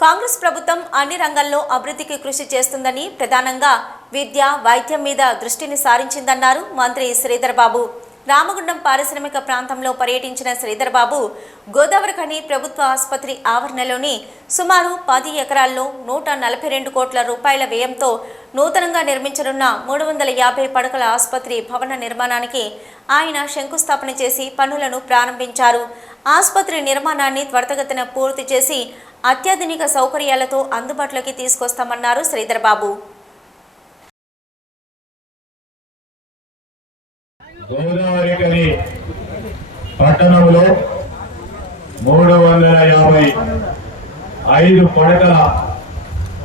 కాంగ్రెస్ ప్రభుత్వం అన్ని రంగాల్లో అభివృద్ధికి కృషి చేస్తుందని ప్రధానంగా విద్య వైద్యం మీద దృష్టిని సారించిందన్నారు మంత్రి శ్రీధర్ బాబు రామగుండం పారిశ్రామిక ప్రాంతంలో పర్యటించిన శ్రీధర్ బాబు గోదావరి ఖని ప్రభుత్వ ఆసుపత్రి ఆవరణలోని సుమారు పది ఎకరాల్లో నూట నలభై రెండు కోట్ల రూపాయల వ్యయంతో నూతనంగా నిర్మించనున్న మూడు వందల యాభై పడకల ఆసుపత్రి భవన నిర్మాణానికి ఆయన శంకుస్థాపన చేసి పనులను ప్రారంభించారు. ఆసుపత్రి నిర్మాణాన్ని త్వరితగతిన పూర్తి చేసి అత్యాధునిక సౌకర్యాలతో అందుబాటులోకి తీసుకొస్తామన్నారు శ్రీధర్బాబు. పట్టణంలో మూడు వందల యాభై ఐదు పడకల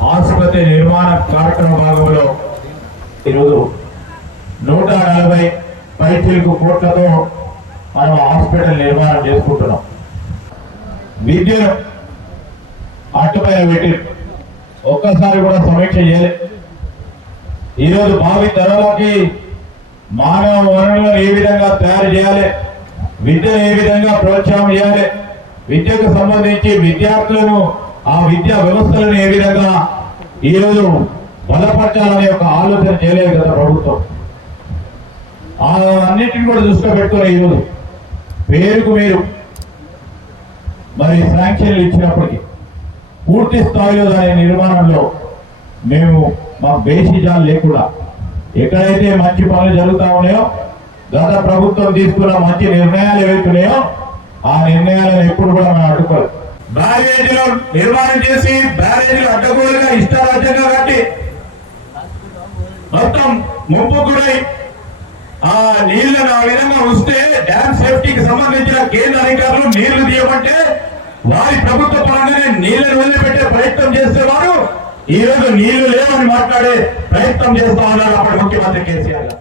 ఆసుపత్రి నిర్మాణ కార్యక్రమ భాగంలో ఈరోజు నూట నలభై పైచిలకు కోట్లతో మనం హాస్పిటల్ నిర్మాణం చేసుకుంటున్నాం. విద్యను అట్టుపైన పెట్టి ఒక్కసారి కూడా సమీక్ష చేయలే. ఈరోజు భావి తరాలకి మానవ వనరులను ఏ విధంగా తయారు చేయాలి? విద్యను ఏ విధంగా ప్రోత్సాహం చేయాలి? విద్యకు సంబంధించి విద్యార్థులను ఆ విద్యా వ్యవస్థలను ఏ విధంగా ఈరోజు బలపరచాలనే ఒక ఆలోచన చేయలేదు కదా ప్రభుత్వం. ఆ అన్నిటిని కూడా దృష్టిలో పెట్టుకునే ఈరోజు పేరుకు మీరు మరి శాంక్షన్లు ఇచ్చినప్పటికీ పూర్తి స్థాయిలో దాని నిర్మాణంలో మేము మా బేసిజాలు లేకుండా ఎక్కడైతే మంచి పనులు జరుగుతూ ఉన్నాయో గత ప్రభుత్వం తీసుకున్న మంచి నిర్ణయాలు ఏవైతున్నాయో ఆ నిర్ణయాలను ఎప్పుడు కూడా మనం అడ్డుకోరు బ్యారేజీలో నిర్మాణం చేసి బ్యారేజీలు అడ్డగోలుగా ఇష్టారాజ్యంగా కట్టి మొత్తం ముంపు కూడా ఆ నీళ్ళను ఆ విధంగా వస్తే డ్యామ్ సేఫ్టీకి సంబంధించిన కేంద్ర అధికారులు నీళ్ళు తీయమంటే వారి ప్రభుత్వ పరంగానే నీళ్ళను వదిలిపెట్టే ప్రయత్నం చేసేవారు. ఈ రోజు నీళ్ళు లేవని మాట్లాడే ప్రయత్నం చేస్తా ఉన్నారు అప్పటి ముఖ్యమంత్రి కేసీఆర్ గారు.